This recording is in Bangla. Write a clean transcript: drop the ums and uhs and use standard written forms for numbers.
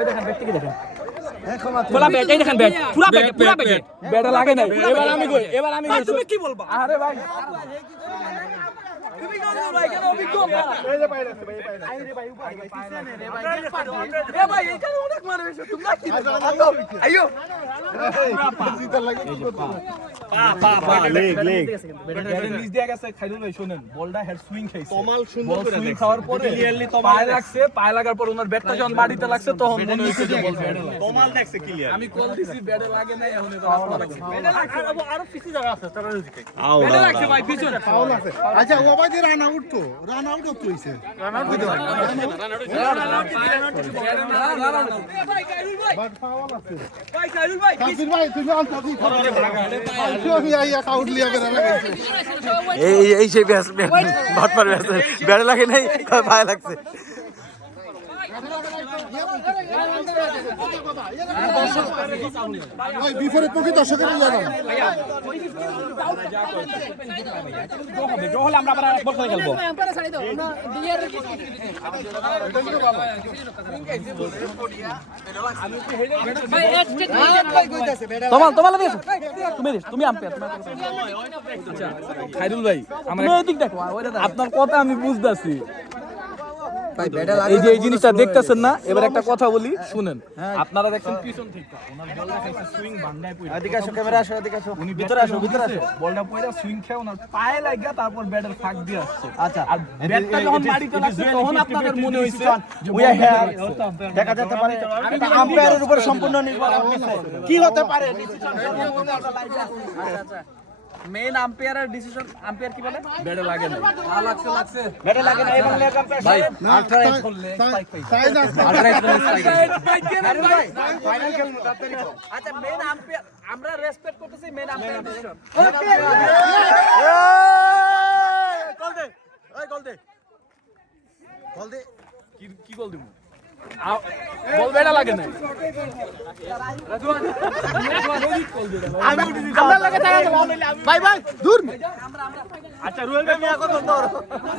দেখেন ব্যাট থেকে দেখেন বলা ব্যাট এই দেখেন ব্যাট পুরো ব্যাট ব্যাট লাগে নাই এবার আমি তুমি কি বলবা আরে ভাই তুমি কোন ভাই কেন অভিজ্ঞ এই যে পাই রাখছে ভাই আই রে ভাই উপরে পিছনে রে ভাই এ ভাই এখানে অনেক মার হইছে তোমরা কি আইয়ো জিতা লাগে কি করতে পা লেগ ব্যাটের নিচ দিয়ে গেছে খাইলুল ভাই শুনেন বলটা হেড সুইং খাইছে কমাল সুন্দর করে দেখছে খাওয়ার পরে ক্লিয়ারলি পায়ে লাগছে পায়ে লাগার পর ওনার ব্যাটটা যখন মাটিতে লাগছে তখন মনে হইছে যে বল ব্যাটে লাগছে কমাল দেখছে ক্লিয়ার আমি কল দিছি ব্যাটে লাগে নাই এখন এটা ব্যাটে লাগছে আরো পিছে জায়গা আছে তারা দিকে ব্যাটে লাগছে ভাই পিছনে ফাউল আছে আচ্ছা ও ভাই রান আউট তো রান আউট হইছে রান আউট হইছে ভাই কাইলুল ভাই বাট ফাউল আছে ভাই কাইলুল ভাই কাইলুল ভাই তুমি আনতে এই সেই ব্যাস ভাট পারে ব্যাটে লাগে নাই পায়ে লাগছে বিপরীত পক্ষে দর্শকের আমরা আবার বল করে খেলবো তোমার তুমি আম্পায়ার খাইরুল ভাই আপনার কথা আমি বুঝতেছি এই যে এই জিনিসটা দেখতেছেন না এবার একটা কথা বলি শুনেন আপনারা দেখছেন পিছন থেকে ওনার বলটা খাইছে সুইং বান্ডায় পড়ে এদিকে আসো ক্যামেরা আসো এদিকে আসো উনি ভিতরে আসো বলটা পড়ে সুইং খেয়ে ওনার পায়ে লাগা তারপর ব্যাটের ফাঁক দিয়ে আসছে আচ্ছা আর ব্যাটটা যখন মাটিতে লাগছে তখন আপনাদের মনে হইছে উই আর হিয়ার দেখা যেতে পারে এটা আম্পায়ারের উপর সম্পূর্ণ নির্ভর করছে কি হতে পারে ডিসিশন আচ্ছা মেইন আম্পায়ারের ডিসিশন আম্পায়ার কি বলে ব্যাটে লাগে না লাগছে ব্যাটে লাগে না এবং লেগ আম্পায়ার ভাই ফাইনাল খেলবো তাড়াতাড়ি আচ্ছা মেইন আম্পায়ার আমরা রেসপেক্ট করতেছি মেইন আম্পায়ার ডিসিশন গোল দে ওই গোল দে কি গোল দিব বল ব্যাটে লাগে না আমরা লাগে ভাই ভাই দূর আচ্ছা রুয়েল ভাই এখন